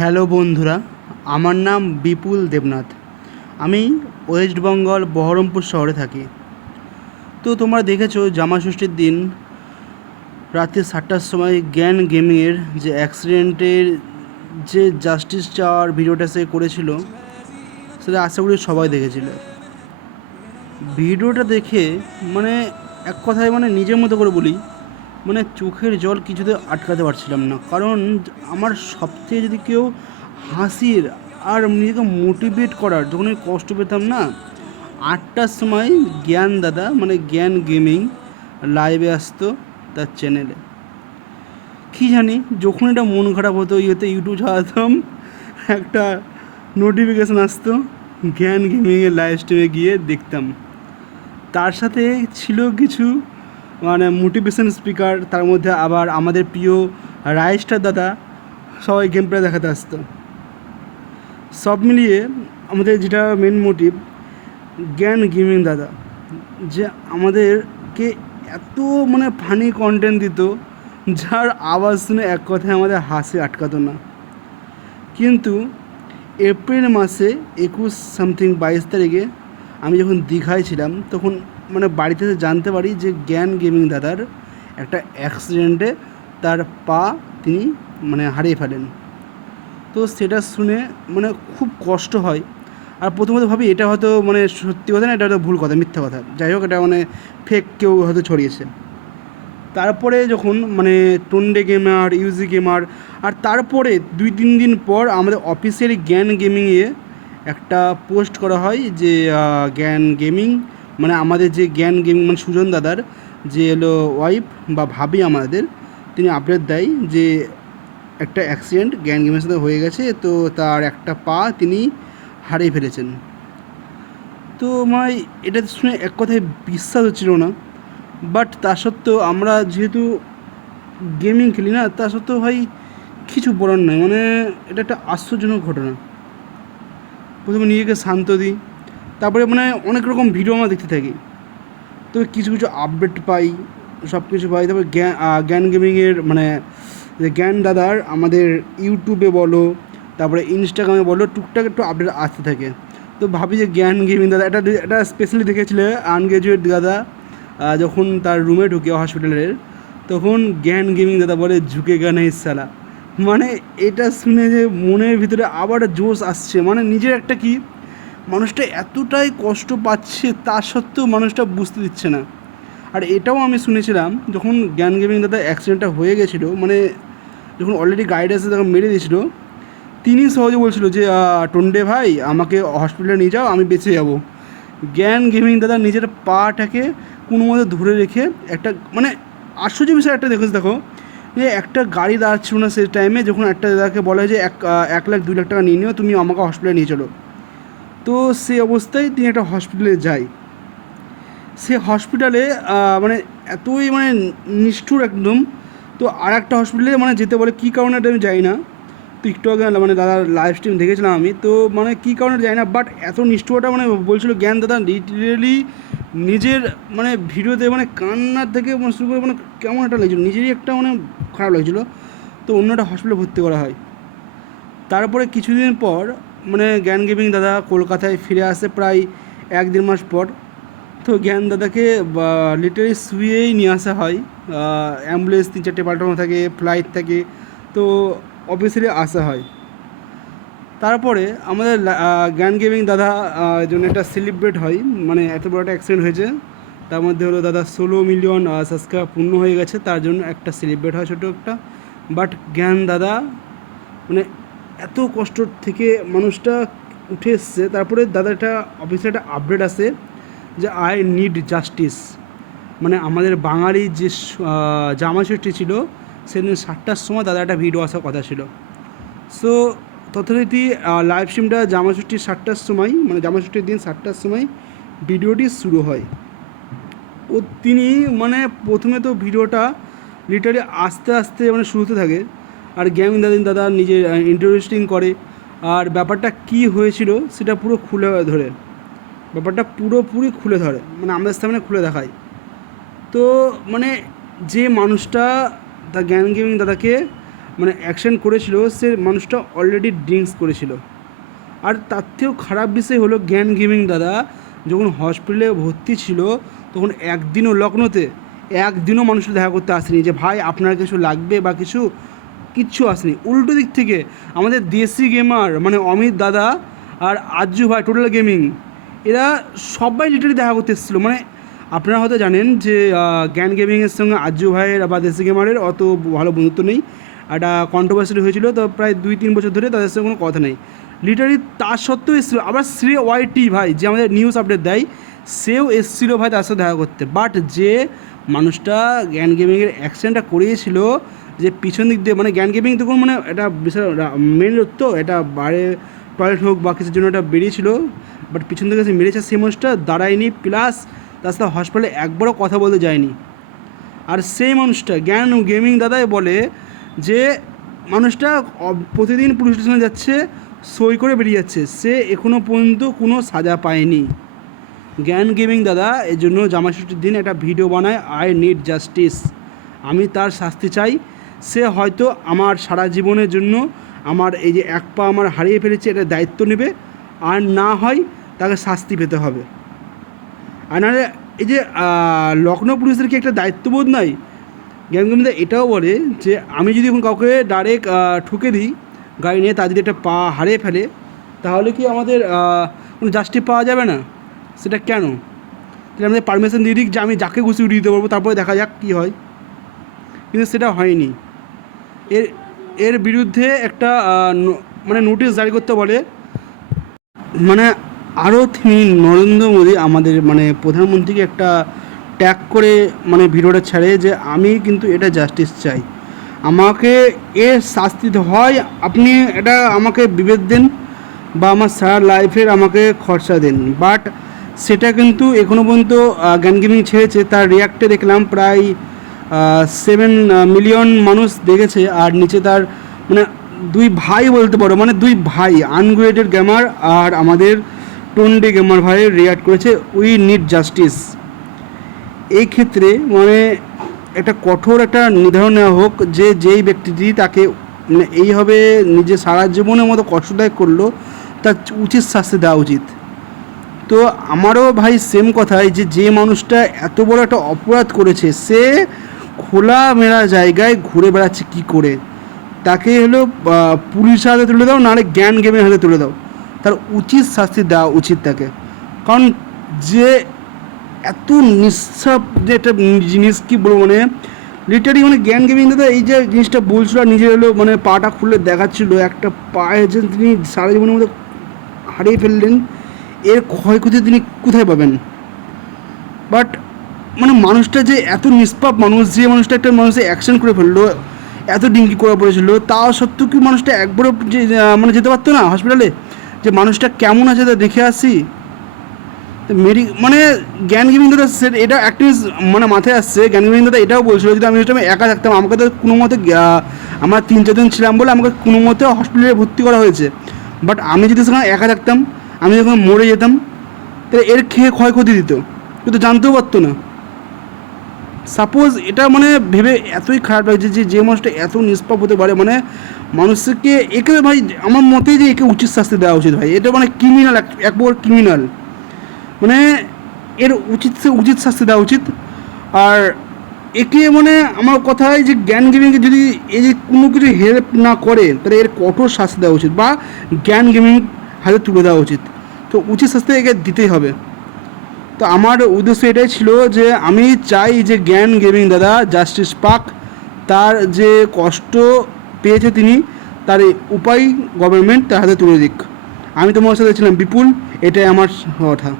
Hello বন্ধুরা, আমার নাম বিপুল দেবনাথ। আমি ওয়েস্ট বেঙ্গল বহরমপুর শহরে থাকি। তো তোমরা দেখেছো জামাষষ্ঠীর দিন রাত্রি 7টার সময় জ্ঞান গেমিংয়ের যে অ্যাক্সিডেন্টের যে জাস্টিস চাওয়ার ভিডিওটা সে করেছিল, সেটা আশা করি সবাই দেখেছিল। ভিডিওটা দেখে মানে এক কথায় নিজের মতো করে বলি, চোখের জল কিছুতে আটকাতে পারছিলাম না। কারণ আমার সবথেকে যদি কেউ হাসির আর নিজেকে মোটিভেট করার যখন আমি কষ্ট পেতাম না, 8টার সময় জ্ঞান দাদা জ্ঞান গেমিং লাইভে আসতো তার চ্যানেলে। কী জানি যখন এটা মন খারাপ হতো ইউটিউব চালাতাম, একটা নোটিফিকেশান আসতো, জ্ঞান গেমিংয়ের লাইভ স্ট্রিমে গিয়ে দেখতাম। তার সাথে ছিল কিছু মোটিভেশন স্পিকার, তার মধ্যে আবার আমাদের প্রিয় রাইস্টার দাদা সবাই গেম প্লে দেখাতে আসতো। সব মিলিয়ে আমাদের যেটা মেন মোটিভ, জ্ঞান গেমিং দাদা যে আমাদেরকে এত ফানি কন্টেন্ট দিত, যার আওয়াজ শুনে এক কথায় আমাদের হাসি আটকাতো না। কিন্তু এপ্রিল মাসে 21 সামথিং 22 তারিখে আমি যখন দীঘায় ছিলাম, তখন বাড়িতে জানতে পারি যে জ্ঞান গেমিং দাদার একটা অ্যাক্সিডেন্টে তার পা তিনি হারিয়ে ফেলেন। তো সেটা শুনে খুব কষ্ট হয়। আর প্রথমত ভাবি এটা হয়তো সত্যি কথা না, এটা হয়তো ভুল কথা, মিথ্যা কথা, যাই হোক, এটা ফেক কেউ হয়তো ছড়িয়েছে। তারপরে যখন টন্ডে গেমার, ইউজি গেমার, আর তারপরে 2-3 দিন পর আমাদের অফিসিয়ালি জ্ঞান গেমিংয়ে একটা পোস্ট করা হয় যে জ্ঞান গেমিং আমাদের যে জ্ঞান গেমিং সুজন দাদার যে হলো ওয়াইফ বা ভাবি আমাদের, তিনি আপডেট দেয় যে একটা অ্যাক্সিডেন্ট জ্ঞান গেমের সাথে হয়ে গেছে, তো তার একটা পা তিনি হারিয়ে ফেলেছেন। তো এটা শুনে এক কথায় বিশ্বাস হচ্ছিল না। বাট তা সত্ত্বেও আমরা যেহেতু গেমিং খেলি না, তা সত্ত্বেও ভাই কিছু বলার নয়, এটা একটা আশ্চর্যজনক ঘটনা। প্রথমে নিজেকে শান্ত দিই, তারপরে অনেক রকম ভিডিও আমরা দেখতে থাকি, তবে কিছু কিছু আপডেট পাই, সব কিছু পাই। তারপরে জ্ঞান গেমিংয়ের যে জ্ঞান দাদার আমাদের ইউটিউবে বলো, তারপরে ইনস্টাগ্রামে বলো, টুকটাক একটু আপডেট আসতে থাকে। তো ভাবি যে জ্ঞান গেমিং দাদা এটা স্পেশালি দেখেছিল আনগ্রাজুয়েট দাদা যখন তার রুমে ঢুকে হসপিটালের, তখন জ্ঞান গেমিং দাদা বলে ঝুঁকে গানে সালা। এটা শুনে যে মনের ভিতরে আবার জোশ আসছে, নিজের একটা কি, মানুষটা এতটাই কষ্ট পাচ্ছে তা সত্ত্বেও মানুষটা বুঝতে দিচ্ছে না। আর এটাও আমি শুনেছিলাম যখন জ্ঞান গেমিং দাদা অ্যাক্সিডেন্টটা হয়ে গেছিলো, যখন অলরেডি গাইড এসে তাকে মেরে দিয়েছিলো, তিনি সহজে বলছিল যে টন্ডে ভাই আমাকে হসপিটালে নিয়ে যাও, আমি বেঁচে যাব। জ্ঞান গেমিং দাদা নিজের পাটাকে কোনো মতো ধরে রেখে একটা আশ্চর্য বিষয় একটা দেখো যে একটা গাড়ি দাঁড়াচ্ছিল না সেই টাইমে, যখন একটা দাদাকে বলা হয় যে 1 লাখ 2 লাখ টাকা নিয়ে নিও, তুমি আমাকে হসপিটালে নিয়ে চলো। তো সেই অবস্থায় তিনি একটা হসপিটালে যায়। সে হসপিটালে এতই নিষ্ঠুর একদম। তো আর একটা হসপিটালে যেতে বলে, কী কারণে এটা আমি জানি না। তো একটু আগে দাদার লাইভ স্ট্রিম দেখেছিলাম আমি, তো কী কারণে জানি না, বাট এত নিষ্ঠুরতা বলছিল জ্ঞান দাদা লিটারেলি নিজের ভিডিওতে কান্নার থেকে শুরু করে কেমন একটা লাগছিলো, নিজেরই একটা খারাপ লাগছিলো। তো অন্য একটা হসপিটালে ভর্তি করা হয়। তারপরে কিছুদিন পর জ্ঞান গেমিং দাদা কলকাতায় ফিরে আসে প্রায় 1-1.5 মাস পর। তো জ্ঞান দাদাকে লিটারেলি শুয়েই নিয়ে আসা হয়, অ্যাম্বুলেন্স 3-4টে পাল্টানো থাকে, ফ্লাইট থাকে, তো অফিসিয়ালি আসা হয়। তারপরে আমাদের জ্ঞান গেমিং দাদা জন্য একটা সেলিব্রেট হয়, এত বড় একটা অ্যাক্সিডেন্ট হয়েছে, তার মধ্যে হলো দাদা 16 মিলিয়ন সাবস্ক্রাইব পূর্ণ হয়ে গেছে, তার জন্য একটা সেলিব্রেট হয় ছোটো একটা। বাট জ্ঞান দাদা এত কষ্ট থেকে মানুষটা উঠে এসছে। তারপরে দাদা একটা অফিসে একটা আপডেট আসে যে আই নিড জাস্টিস, আমাদের বাঙালি যে জামাষষ্ঠী ছিল সেদিন 7টার সময় দাদা একটা ভিডিও আসার কথা ছিল। সো তথারীতি লাইভ স্ট্রিমটা জামাষষ্ঠীর 7টার সময়, জামাষষ্ঠীর দিন 7টার সময় ভিডিওটি শুরু হয়। ও তিনি প্রথমে তো ভিডিওটা লিটারালি আস্তে আস্তে শুরুতে থাকে, আর গেমিং দাদা নিজের ইন্ট্রোডিউসিং করে, আর ব্যাপারটা কী হয়েছিল সেটা পুরো খুলে ধরে, ব্যাপারটা পুরোপুরি খুলে ধরে, আমাদের সামনে খুলে দেখায়। তো যে মানুষটা দ্য জ্ঞান গেমিং দাদাকে মানে অ্যাকশন করেছিল সে মানুষটা অলরেডি ড্রিঙ্কস করেছিল। আর তার থেকেও খারাপ বিষয় হলো জ্ঞান গেমিং দাদা যখন হসপিটালে ভর্তি ছিল তখন একদিনও লখনৌতে একদিনও মানুষের দেখা করতে আসেনি যে ভাই আপনার কিছু লাগবে বা কিচ্ছু আসেনি। উল্টো দিক থেকে আমাদের দেশি গেমার মানে অমিত দাদা আর আজ্জু ভাই টোটাল গেমিং এরা সবাই লিটারি দেখা করতে এসেছিলো। মানে আপনারা হয়তো জানেন যে জ্ঞান গেমিংয়ের সঙ্গে আজ্জু ভাইয়ের বা দেশি গেমারের অত ভালো বন্ধুত্ব নেই, একটা কন্ট্রোভার্সি হয়েছিল, তো প্রায় 2-3 বছর ধরে তাদের সঙ্গে কোনো কথা নেই। লিটারি তার সত্ত্বেও এসেছিলো। আবার শ্রী ওয়াইটি ভাই যে আমাদের নিউজ আপডেট দেয় সেও এসেছিলো ভাই তার সাথে দেখা করতে। বাট যে মানুষটা জ্ঞান গেমিংয়ের অ্যাক্সিডেন্টটা করিয়েছিল যে পিছন দিক দিয়ে মানে জ্ঞান গেমিং তখন মানে এটা বিশাল মেন রোড, তো এটা বাইরে টয়লেট হোক বা কিছুর জন্য এটা বেরিয়েছিল, বাট পিছন থেকে সে মেরেছে সেই মানুষটা দাঁড়ায়নি, প্লাস তার সাথে হসপিটালে একবারও কথা বলতে যায়নি। আর সেই মানুষটা জ্ঞান গেমিং দাদাই বলে যে মানুষটা প্রতিদিন পুলিশ স্টেশনে যাচ্ছে, সই করে বেরিয়ে যাচ্ছে, সে এখনও পর্যন্ত কোনো সাজা পায়নি। জ্ঞান গেমিং দাদা এর জন্য জামাই ষষ্ঠীর দিন একটা ভিডিও বানায়, আই নিড জাস্টিস, আমি তার শাস্তি চাই। সে হয়তো আমার সারা জীবনের জন্য আমার এই যে এক পা আমার হারিয়ে ফেলেছে এটা দায়িত্ব নেবে, আর না হয় তাকে শাস্তি পেতে হবে। আর নাহলে এই যে লখনৌ পুলিশের কি একটা দায়িত্ববোধ নাই? জ্ঞান গেমিং দাদা এটাও বলে যে আমি যদি এখন কাউকে ডাইরেক্ট ঠুকে দিই গাড়ি নিয়ে, তার যদি একটা পা হারিয়ে ফেলে তাহলে কি আমাদের কোনো জাস্টিস পাওয়া যাবে না? সেটা কেন? তাহলে আমাদের পারমিশন দিয়ে দিক যে আমি যাকে খুশি উঠিয়ে দিতে পারবো, তারপরে দেখা যাক কী হয়। কিন্তু সেটা হয়নি। এর বিরুদ্ধে একটা মানে নোটিশ জারি করতে বলে। মানে আরও তিনি নরেন্দ্র মোদী আমাদের মানে প্রধানমন্ত্রীকে একটা ট্যাগ করে মানে ভিডিওটা ছাড়ে যে আমি কিন্তু এটা জাস্টিস চাই, আমাকে এর শাস্তি হয়, আপনি এটা আমাকে বিভেদ দেন বা আমার সারা লাইফের আমাকে খরচা দেন। বাট সেটা কিন্তু এখনও পর্যন্ত জ্ঞান গেমিং ছেড়েছে, তার রিয়াক্টে দেখলাম প্রায় 7 মিলিয়ন মানুষ দেখেছে। আর নিচে তার মানে 2 ভাই বলতে পারো, মানে 2 ভাই আনগ্রেডেড গেমার আর আমাদের টন্ডে গেমার ভাই রিয়াক্ট করেছে উই নিড জাস্টিস। এই ক্ষেত্রে মানে একটা কঠোর একটা নির্ধারণ নেওয়া হোক যে যেই ব্যক্তিটি তাকে মানে এইভাবে নিজের সারা জীবনের মতো কষ্টদায়ক করলো তার উচিত শাস্তি দেওয়া উচিত। তো আমারও ভাই সেম কথাই যে মানুষটা এত বড় একটা অপরাধ করেছে, সে খোলা মেলা জায়গায় ঘুরে বেড়াচ্ছে কি করে, তাকে হলো পুলিশের হাতে তুলে দাও, নাহলে জ্ঞান গেমের হাতে তুলে দাও, তার উচিত শাস্তি দেওয়া উচিত তাকে। কারণ যে এত নিঃস্বাপ যে একটা জিনিস কী বলবো, মানে লিটারি মানে জ্ঞান গেমিং দাদা এই যে জিনিসটা বলছিল আর নিজের হলো মানে পাটা খুলে দেখাচ্ছিল, একটা পায়ে যে তিনি সারা জীবনের মধ্যে হারিয়ে ফেললেন, এর ক্ষয়ক্ষতি তিনি কোথায় পাবেন? বাট মানে মানুষটা যে এত নিষ্পাপ মানুষ, যে মানুষটা একটা মানুষের অ্যাকশন করে ফেললো, এত ডিঙ্কি করা পড়েছিল, তাও সত্ত্বেও কি মানুষটা একবারও যে মানে যেতে পারতো না হসপিটালে যে মানুষটা কেমন আছে তা দেখে আসি? মানে জ্ঞান গেমিং দাদা এটা একটা মানে মাথায় আসছে, জ্ঞান গেমিং দাদা এটাও বলছিল যদি আমি একা থাকতাম, আমাকে তো কোনো মতে আমরা 3-4 জন ছিলাম বলে আমাকে কোনো মতে হসপিটালে ভর্তি করা হয়েছে, বাট আমি যদি সেখানে একা থাকতাম, আমি যখন মরে যেতাম, তাহলে এর খেয়ে ক্ষয়ক্ষতি দিত, কিন্তু জানতেও পারতো না। সাপোজ এটা মানে ভেবে এতই খারাপ লাগছে যে মানুষটা এত নিষ্পাপ হতে পারে, মানে মানুষকে একে ভাই আমার মতে যে একে উচিত শাস্তি দেওয়া উচিত ভাই, এটা মানে ক্রিমিনাল, এক প্রকার ক্রিমিনাল, মানে এর উচিত শাস্তি দেওয়া উচিত। আর একে মানে আমার কথা হয় যে জ্ঞান গেমিংকে যদি এই যে কোনো কিছু হেল্প না করে তাহলে এর কঠোর শাস্তি দেওয়া উচিত বা জ্ঞান গেমিং হাতে তুলে দেওয়া উচিত, তো উচিত শাস্তি একে দিতেই হবে। তো আমার উদ্দেশ্য এটাই ছিল যে আমি চাই যে জ্ঞান গেমিং দাদা জাস্টিস পাক, তার যে কষ্ট পেয়েছে তিনি, তার উপায় গভর্নমেন্ট তার হাতে তুলে দিক। আমি তোমার সাথে ছিলাম বিপুল, এটাই আমার কথা।